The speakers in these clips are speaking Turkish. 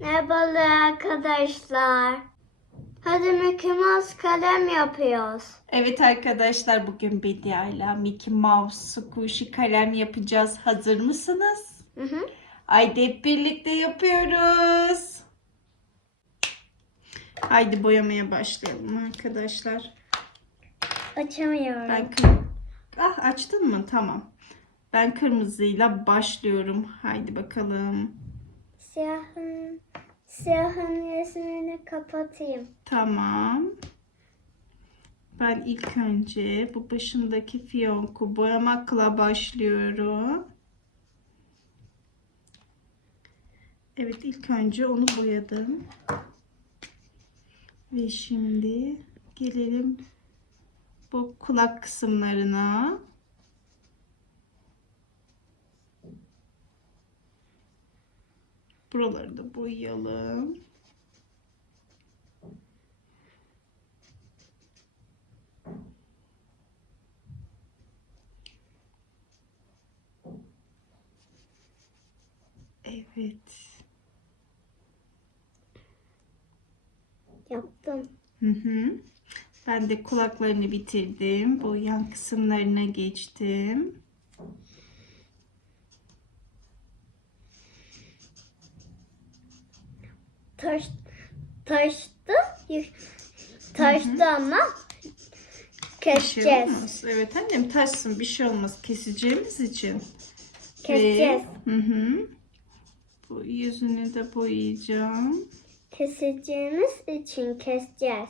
Merhabalar arkadaşlar. Hadi Mickey Mouse kalem yapıyoruz. Evet arkadaşlar bugün Bedia'yla Mickey Mouse squishy kalem yapacağız. Hazır mısınız? Hı hı. Haydi hep birlikte yapıyoruz. Haydi boyamaya başlayalım arkadaşlar. Açamıyorum. Ben kır- ah açtın mı? Tamam. Ben kırmızıyla başlıyorum. Haydi bakalım. Siyahın, siyahın resmini kapatayım. Tamam. Ben ilk önce bu başındaki fiyonku boyamakla başlıyorum. Evet ilk önce onu boyadım. Ve şimdi gelelim bu kulak kısımlarına. Buraları da boyayalım. Evet. Yaptım. Hı hı. Ben de kulaklarını bitirdim. Bu yan kısımlarına geçtim. Taş, taştı. Taştı ama Bir şey keseceğiz. olmaz. Evet annem taşsın bir şey olmaz. Keseceğimiz için. Keseceğiz. Ve, hı hı. Bu yüzünü de boyayacağım. Keseceğimiz için keseceğiz.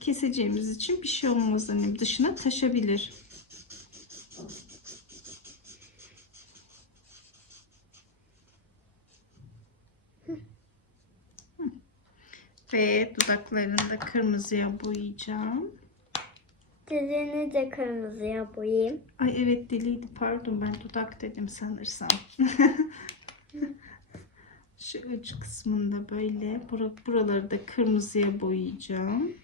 Keseceğimiz için bir şey olmaz annem. Dışına taşabilir. Ve dudaklarını da kırmızıya boyayacağım. Dilini de kırmızıya boyayayım. Ay evet diliydi pardon ben dudak dedim sanırsam. Şu uç kısmında böyle bura- buraları da kırmızıya boyayacağım.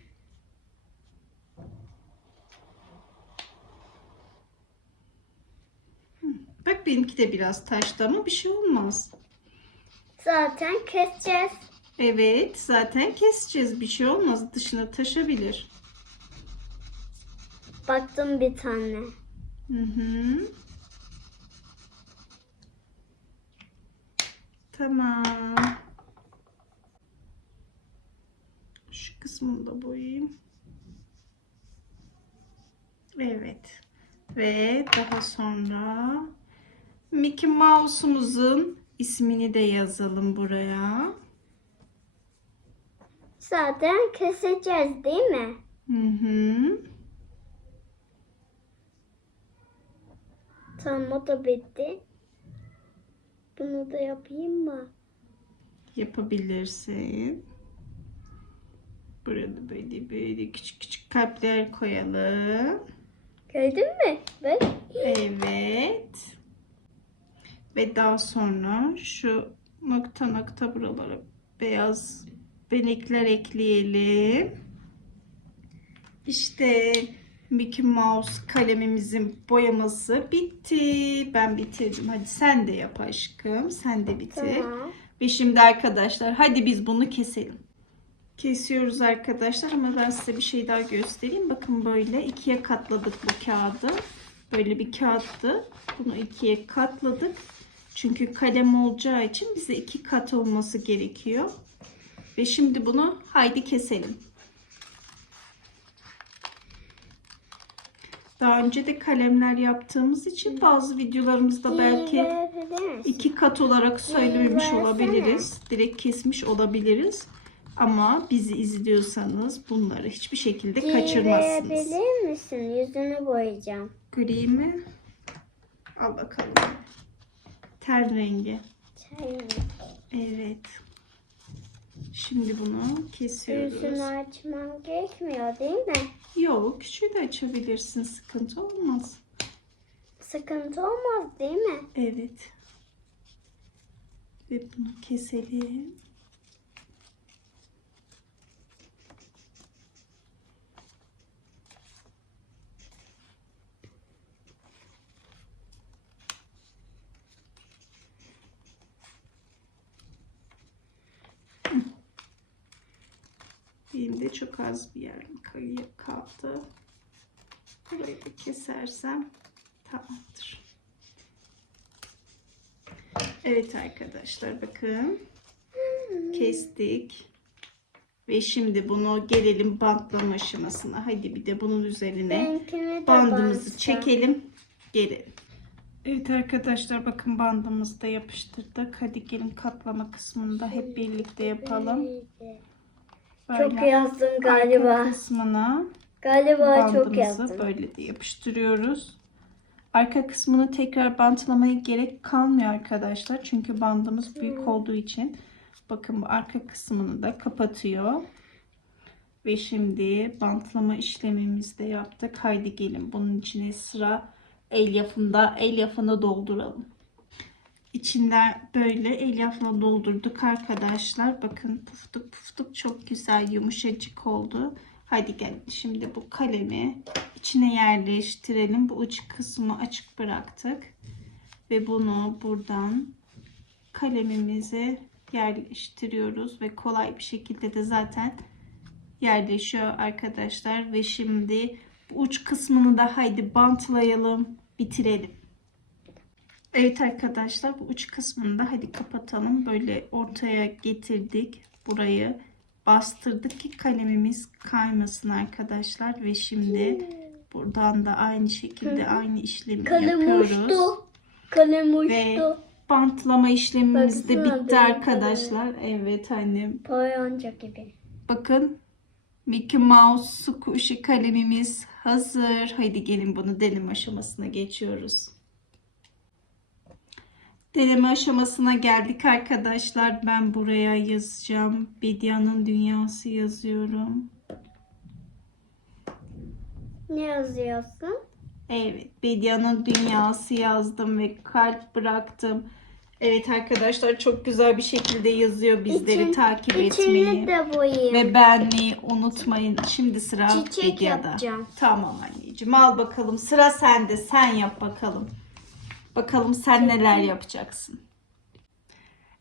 Bak benimki de biraz taştı ama bir şey olmaz. Zaten keseceğiz. Evet zaten keseceğiz bir şey olmaz dışına taşabilir. Baktım bir tane. Hı hı. Tamam. Şu kısmını da boyayayım. Evet. Ve daha sonra Mickey Mouse'umuzun ismini de yazalım buraya. Zaten keseceğiz değil mi? Hı hı. Tamam o da bitti. Bunu da yapayım mı? Yapabilirsin. Burada böyle böyle küçük küçük kalpler koyalım. Gördün mü? Bak. Evet. Ve daha sonra şu nokta nokta buralara beyaz benekler ekleyelim. İşte Mickey Mouse kalemimizin boyaması bitti. Ben bitirdim. Hadi sen de yap aşkım. Sen de bitir. Tamam. Ve şimdi arkadaşlar hadi biz bunu keselim. Kesiyoruz arkadaşlar ama ben size bir şey daha göstereyim. Bakın böyle ikiye katladık bu kağıdı. Böyle bir kağıttı. Bunu ikiye katladık. Çünkü kalem olacağı için bize iki kat olması gerekiyor. Ve şimdi bunu haydi keselim. Daha önce de kalemler yaptığımız için bazı videolarımızda belki iki kat olarak söylememiş olabiliriz. Direkt kesmiş olabiliriz. Ama bizi izliyorsanız bunları hiçbir şekilde kaçırmazsınız. Verebilir misin? Yüzünü boyayacağım. Gri mi? Al bakalım. Ten rengi. Çay Evet. Şimdi bunu kesiyoruz. Yüzünü açmam gerekmiyor değil mi? Yok, küçüğü de açabilirsin. Sıkıntı olmaz. Sıkıntı olmaz değil mi? Evet. Ve bunu keselim. Bittiğinde çok az bir yer kaldı. Burayı da kesersem tamamdır. Evet arkadaşlar bakın. Kestik. Ve şimdi bunu gelelim bantlama aşamasına. Hadi bir de bunun üzerine bandımızı çekelim. Gelelim. Evet arkadaşlar bakın bandımızı da yapıştırdık. Hadi gelin katlama kısmını da hep birlikte yapalım. Çok yazdım arka galiba. kısmına Galiba çok yazdım. böyle de yapıştırıyoruz. Arka kısmını tekrar bantlamaya gerek kalmıyor arkadaşlar. Çünkü bandımız büyük olduğu için. Bakın bu arka kısmını da kapatıyor. Ve şimdi bantlama işlemimizi de yaptık. Haydi gelin bunun içine sıra el yapında el yapını dolduralım. İçinden böyle el yapını doldurduk arkadaşlar. Bakın puftuk puftuk çok güzel yumuşacık oldu. Haydi gelin şimdi bu kalemi içine yerleştirelim. Bu uç kısmı açık bıraktık. Ve bunu buradan kalemimize yerleştiriyoruz ve kolay bir şekilde de zaten yerleşiyor arkadaşlar ve şimdi uç kısmını da haydi bantlayalım bitirelim. Evet arkadaşlar bu uç kısmını da hadi kapatalım. Böyle ortaya getirdik. Burayı bastırdık ki kalemimiz kaymasın arkadaşlar ve şimdi buradan da aynı şekilde aynı işlemi Kalem yapıyoruz. uçtu. Kalem Ve uçtu. bantlama işlemimiz de bitti arkadaşlar. Evet annem. Payanca gibi. Bakın Mickey Mouse su kuşu kalemimiz hazır. Haydi gelin bunu deneme aşamasına geçiyoruz. Deneme aşamasına geldik arkadaşlar. Ben buraya yazacağım. Bedia'nın dünyası yazıyorum. Ne yazıyorsun? Evet, Bedia'nın dünyası yazdım ve kalp bıraktım. Evet arkadaşlar çok güzel bir şekilde yazıyor bizleri İçin- takip etmeyi. de boyayayım. Ve beğenmeyi unutmayın. Şimdi sıra Çiçek Bedia'da. yapacağım. Tamam anneciğim al bakalım. Sıra sende. Sen yap bakalım. Bakalım sen neler yapacaksın.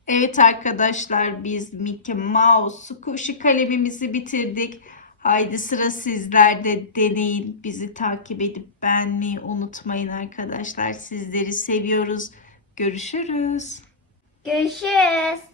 Evet arkadaşlar biz Mickey Mouse kuşu kalemimizi bitirdik. Haydi sıra sizlerde deneyin. Bizi takip edip beğenmeyi unutmayın arkadaşlar. Sizleri seviyoruz. Görüşürüz. Görüşürüz.